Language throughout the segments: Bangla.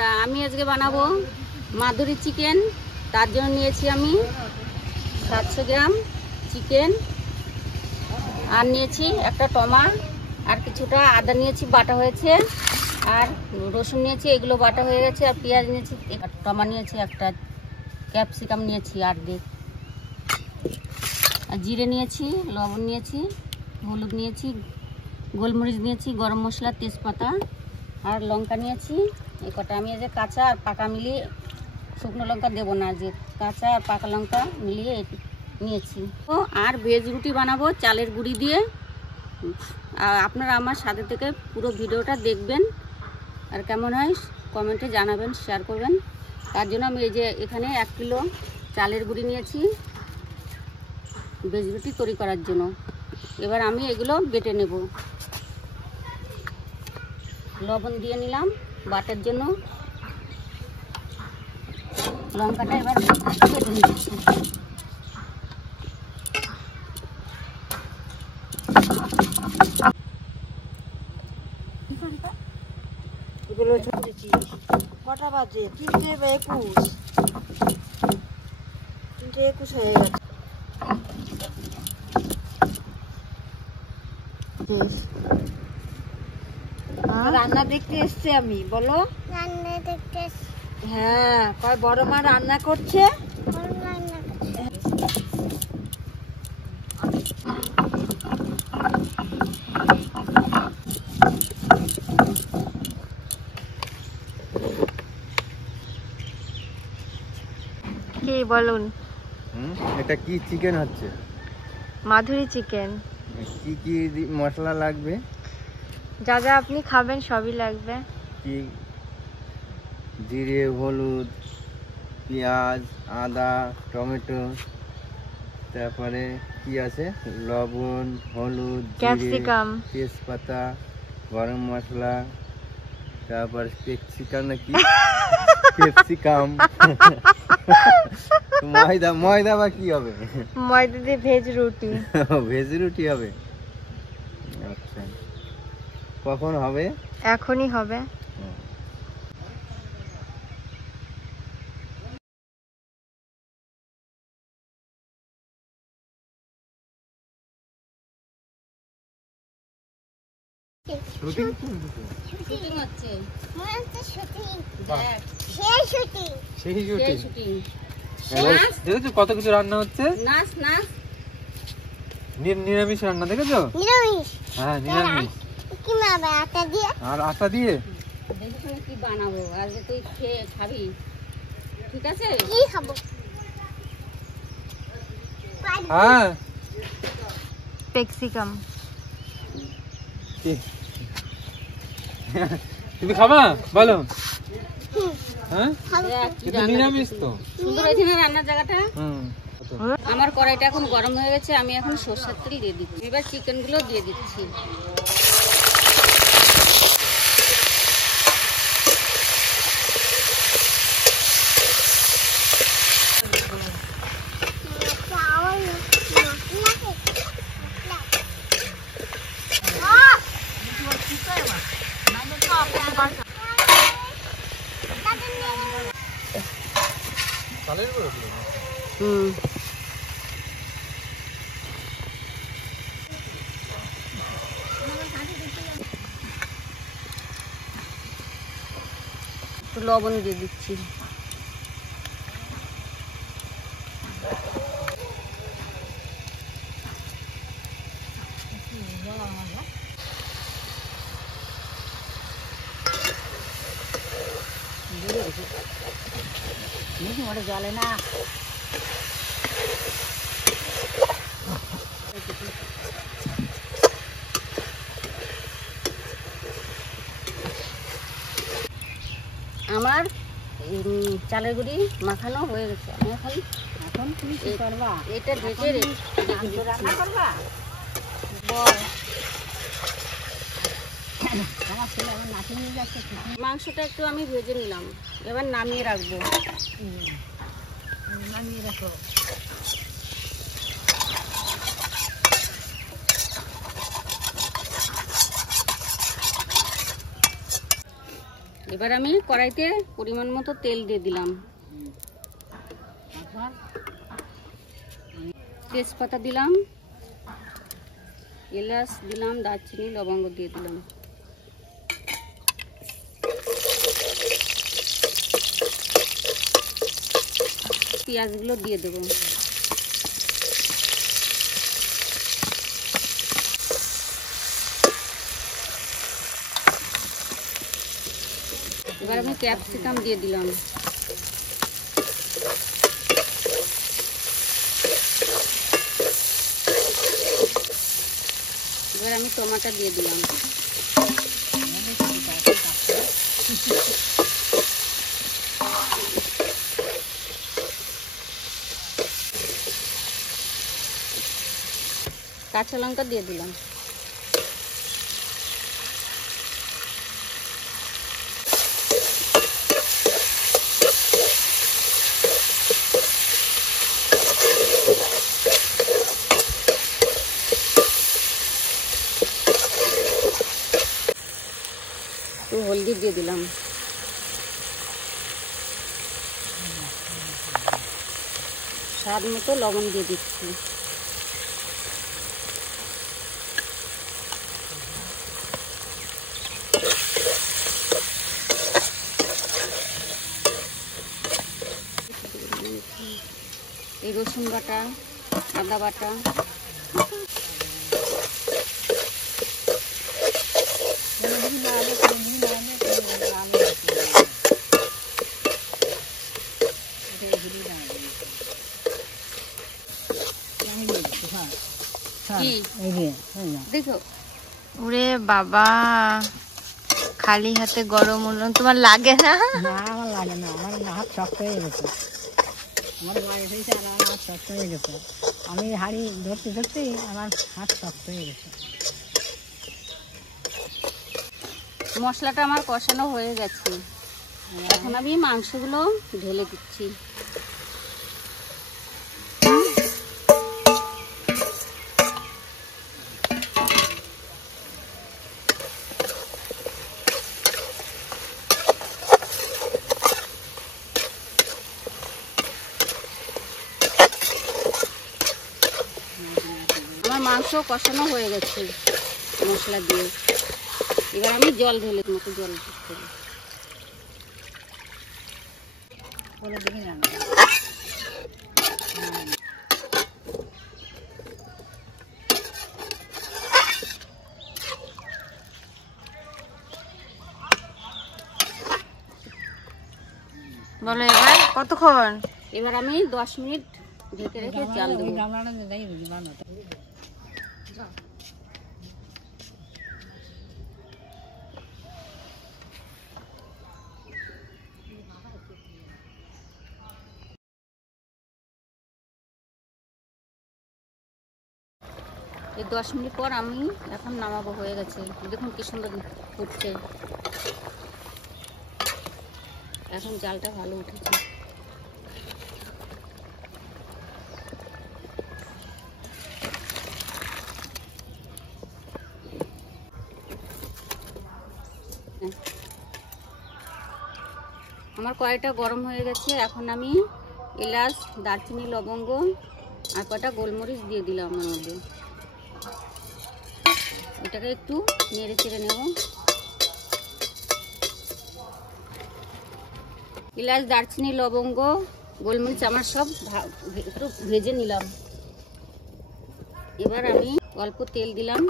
বন্ধুরা, আমি আজকে বানাবো মাধুরী চিকেন। তার জন্য নিয়েছি আমি 700 গ্রাম চিকেন, আর নিয়েছি একটা টমা, আর কিছুটা আদা নিয়েছি বাটা হয়েছে, আর রসুন নিয়েছি, এগুলো বাটা হয়ে গেছে, আর পেঁয়াজ নিয়েছি, টমা নিয়েছি একটা, ক্যাপসিকাম নিয়েছি অর্ধেক, আর জিরে নিয়েছি, লবণ নিয়েছি, হলুদ নিয়েছি, গোলমরিচ নিয়েছি, গরম মশলা, তেজপাতা আর লঙ্কা নিয়েছি। এই কটা আমি এই যে কাঁচা আর পাকা মিলিয়ে, শুকনো লঙ্কা দেবো না, যে কাঁচা আর পাকা লঙ্কা মিলিয়ে নিয়েছি। ও আর ভেজ রুটি বানাবো চালের গুঁড়ি দিয়ে। আপনারা আমার সাথে থেকে পুরো ভিডিওটা দেখবেন, আর কেমন হয় কমেন্টে জানাবেন, শেয়ার করবেন। তার জন্য আমি এই যে এখানে 1 কিলো চালের গুঁড়ি নিয়েছি ভেজ রুটি তৈরি করার জন্য। এবার আমি এগুলো বেটে নেব। লবণ দিয়ে নিলাম বাটার জন্য, লঙ্কাটা এবার বেটে নিচ্ছি। কটা বাজে? 3:21 হয়ে গেছে। রান্না দেখতে এসছি আমি, বলো। রান্না দেখতে হ্যাঁ, কয় বড় মা রান্না করছে। কি বলুন? এটা কি চিকেন হচ্ছে? মাধুরী চিকেন। কি কি মশলা লাগবে? যা যা আপনি খাবেন সবই লাগবে। কি? জিরে, হলুদ, পেঁয়াজ, আদা, টমেটো, তারপরে কি আছে, লবণ, হলুদ, ক্যাপসিকাম, তেজপাতা, গরম মশলা, তারপর ক্যাপসিকাম নাকি ক্যাপসিকাম ময়দা। ময়দা বা কি হবে? ময়দা দিয়ে ভেজ রুটি। ভেজ রুটি হবে। আচ্ছা, কখন হবে? এখনই হবে। শুটিং হচ্ছে। মনে হচ্ছে শুটিং। দেখ, সেই শুটিং। দেখেছো কত কিছু রান্না হচ্ছে? নাচ নাচ। নিরামিষ রান্না দেখেছো? নিরামিষ। হ্যাঁ, নিরামিষ। কি মাবে আটা দিয়ে? আর আটা দিয়ে দেখো কি বানাবো, আজকে তুই খেয়ে খাবি, ঠিক আছে? কি খাবো? হ্যাঁ। ক্যাপসিকাম। তুমি খাবা বলো? হ্যাঁ, দেখ, কি এটা রান্না নিরামিষ তো। সুন্দর হয়েছে না রান্নার জায়গাটা? হুম। আমার কড়াইটা এখন গরম হয়ে গেছে, আমি এখন সরষের তেল দিয়ে দিচ্ছি। এবার চিকেনগুলো দিয়ে দিচ্ছি। একটু লবণ দিয়ে দিচ্ছি। জলে না আমার চালের গুঁড়ি মাখানো হয়ে গেছে। আমি এখন তুমি কি করবা? এটা ঢেকে রান্না করবা? মাংসটা একটু আমি ভেজে নিলাম, এবার নামিয়ে রাখবো। নামিয়ে রাখো। এবার আমি কড়াইতে পরিমাণ মতো তেল দিয়ে দিলাম, তেজপাতা দিলাম, এলাচ দিলাম, দারচিনি লবঙ্গ দিয়ে দিলাম। পেঁয়াজগুলো দিয়ে দেবো। এবার আমি ক্যাপসিকাম দিয়ে দিলাম। এবার আমি টমেটো দিয়ে দিলাম। কাঁচা লঙ্কা দিয়ে দিলাম। একটু হলদি দিয়ে দিলাম। স্বাদ মতো লবণ দিয়ে দিচ্ছি। এই রসুন বাটা, আদা বাটা, দেখো ওরে বাবা, খালি হাতে গরম উনুন তোমার লাগে না? না আমার লাগে না, আমার হাত শক্ত হয়ে গেছে, আমার বয়স হয়েছে আর আমার হাত শক্ত হয়ে গেছে। আমি হাঁড়ি ধরতে ধরতেই আমার হাত শক্ত হয়ে গেছে। মশলাটা আমার কষানো হয়ে গেছে, এখন আমি মাংসগুলো ঢেলে দিচ্ছি। আমার মাংস কষানো হয়ে গেছে মশলা দিয়ে। এবার আমি জল ঢেলে মতো জল দিচ্ছি। বলো এবার কতক্ষণ? এবার আমি 10 মিনিট ঢেকে রেখে জাল দেবো। এই 10 মিনিট পর আমি এখন নামাবো, হয়ে গেছে। দেখুন কি সুন্দর ফুটছে, এখন জালটা ভালো উঠেছে। আমার কড়াইটা গরম হয়ে গেছে, এখন আমি এলাচ, দারচিনি, লবঙ্গ আর কটা গোলমরিচ দিয়ে দিলাম এর মধ্যে। এটাকে একটু নেড়ে চেড়ে নেব। এলাচ, দারচিনি, লবঙ্গ, গোলমরিচ আমার সব একটু ভেজে নিলাম। এবার আমি অল্প তেল দিলাম,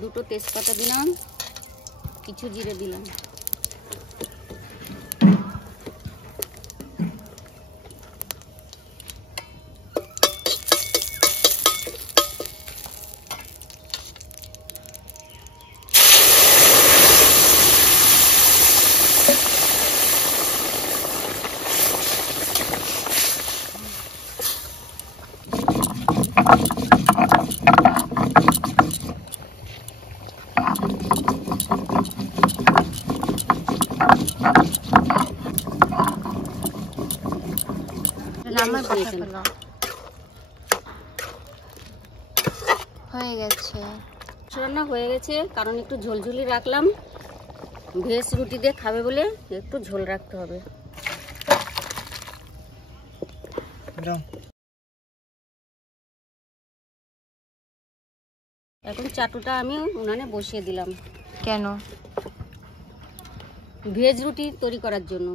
দুটো তেজপাতা দিলাম, কিছু জিরে দিলাম। আমার বসে ফেলো, হয়ে গেছে। রান্না হয়ে গেছে, কারণ একটু ঝোলঝুলি রাখলাম। ভেজ রুটি দিয়ে খাবে বলে একটু ঝোল রাখতে হবে। এখন চাটুটা আমি উনানে বসিয়ে দিলাম। কেন? ভেজ রুটি তৈরি করার জন্য।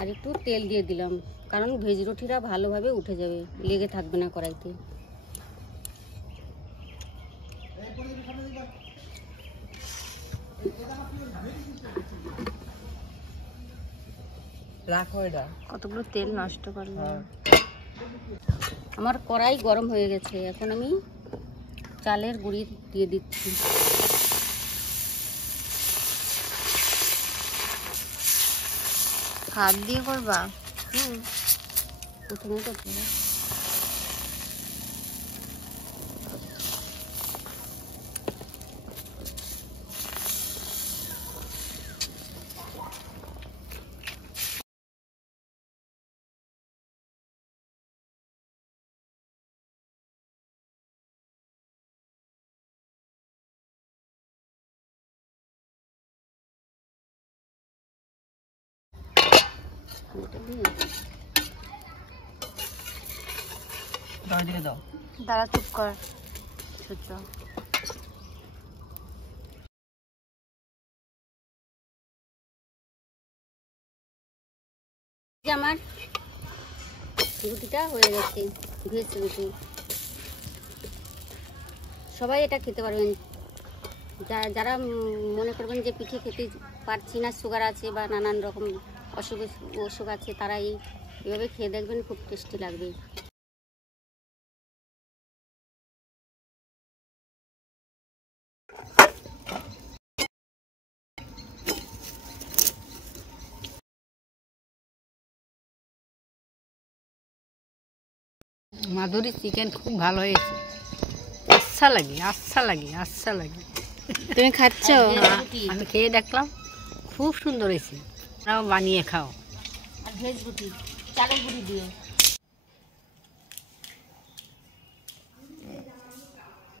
আর একটু তেল দিয়ে দিলাম, কারণ ভেজ রুটিটা ভালোভাবে উঠে যাবে, লেগে থাকবে না কড়াইতে। কতগুলো তেল নষ্ট করলাম। আমার কড়াই গরম হয়ে গেছে, এখন আমি চালের গুঁড়ি দিয়ে দিচ্ছি। হাত দিয়ে করবা? প্রথমে তো দাঁড়া, চুপ কর। সূর্য, আমার রুটিটা হয়ে গেছে, ভেজ রুটি। সবাই এটা খেতে পারবেন। যারা মনে করবেন যে পিঠে খেতে পারছি না, সুগার আছে বা নানান রকম অসুখ আছে, তারা এইভাবে খেয়ে দেখবেন, খুব টেস্টি লাগবে। মাধুরী চিকেন খুব ভালো হয়েছে, আচ্ছা লাগে। তুমি খাচ্ছ? আমি খেয়ে দেখলাম, খুব সুন্দর হয়েছে। তাও বানিয়ে খাও। আর ভেজ রুটি চালের গুঁড়ি দিয়ে।